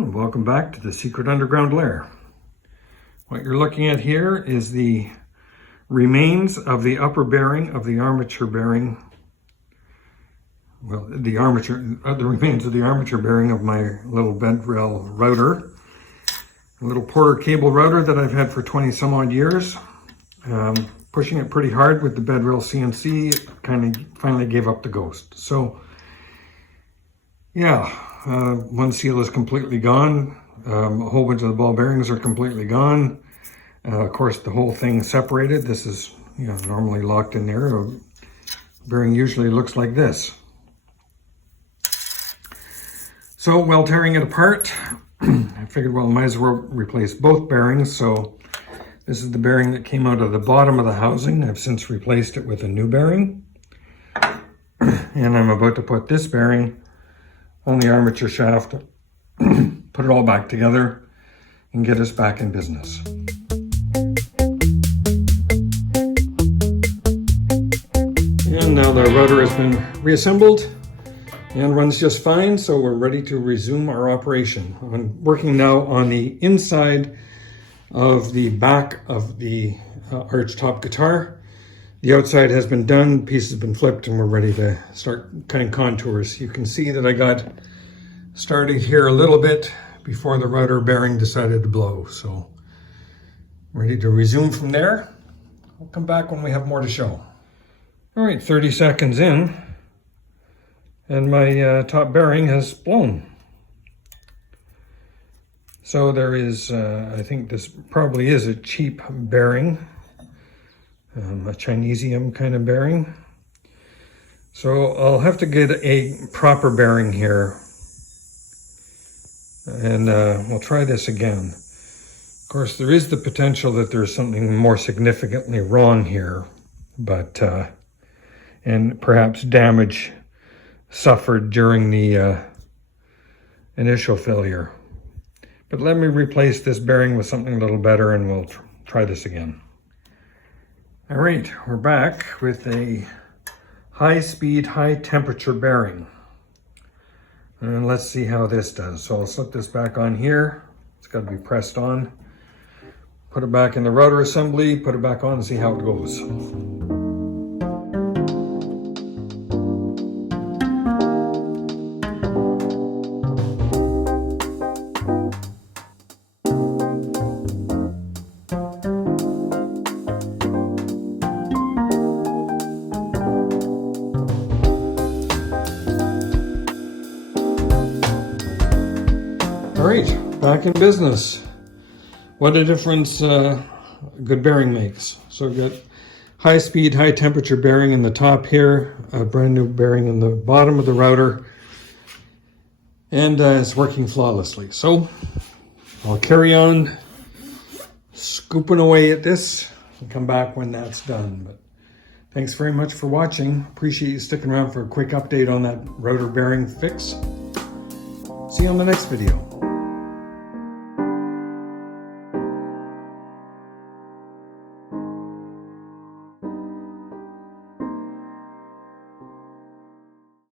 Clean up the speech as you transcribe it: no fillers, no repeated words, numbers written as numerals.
Welcome back to the secret underground lair. What you're looking at here is the remains of the upper bearing of the armature bearing. Well, the remains of the armature bearing of my little bent rail router. A little Porter cable router that I've had for 20 some odd years. Pushing it pretty hard with the bed rail CNC, it kind of finally gave up the ghost. So yeah, one seal is completely gone. A whole bunch of the ball bearings are completely gone. Of course, the whole thing separated. This is, normally locked in there. A bearing usually looks like this. So while tearing it apart, I figured, well, might as well replace both bearings. So this is the bearing that came out of the bottom of the housing. I've since replaced it with a new bearing. And I'm about to put this bearing on the armature shaft, put it all back together, and get us back in business. And now the router has been reassembled and runs just fine, so we're ready to resume our operation. I'm working now on the inside of the back of the Archtop guitar. The outside has been done, pieces have been flipped, and we're ready to start cutting contours. You can see that I got started here a little bit before the router bearing decided to blow. So ready to resume from there. I'll come back when we have more to show. All right, 30 seconds in, and my top bearing has blown. So there is, I think this probably is a cheap bearing. A Chinesium kind of bearing. So I'll have to get a proper bearing here, and we'll try this again. Of course, there is the potential that there's something more significantly wrong here, but and perhaps damage suffered during the initial failure. But let me replace this bearing with something a little better, and we'll try this again. All right, we're back with a high-speed, high-temperature bearing. And let's see how this does. So I'll slip this back on here. It's got to be pressed on. Put it back in the router assembly, put it back on and see how it goes. All right, back in business. What a difference a good bearing makes. So we've got high speed, high temperature bearing in the top here, a brand new bearing in the bottom of the router, and it's working flawlessly. So I'll carry on scooping away at this and come back when that's done. But thanks very much for watching. Appreciate you sticking around for a quick update on that router bearing fix. See you on the next video.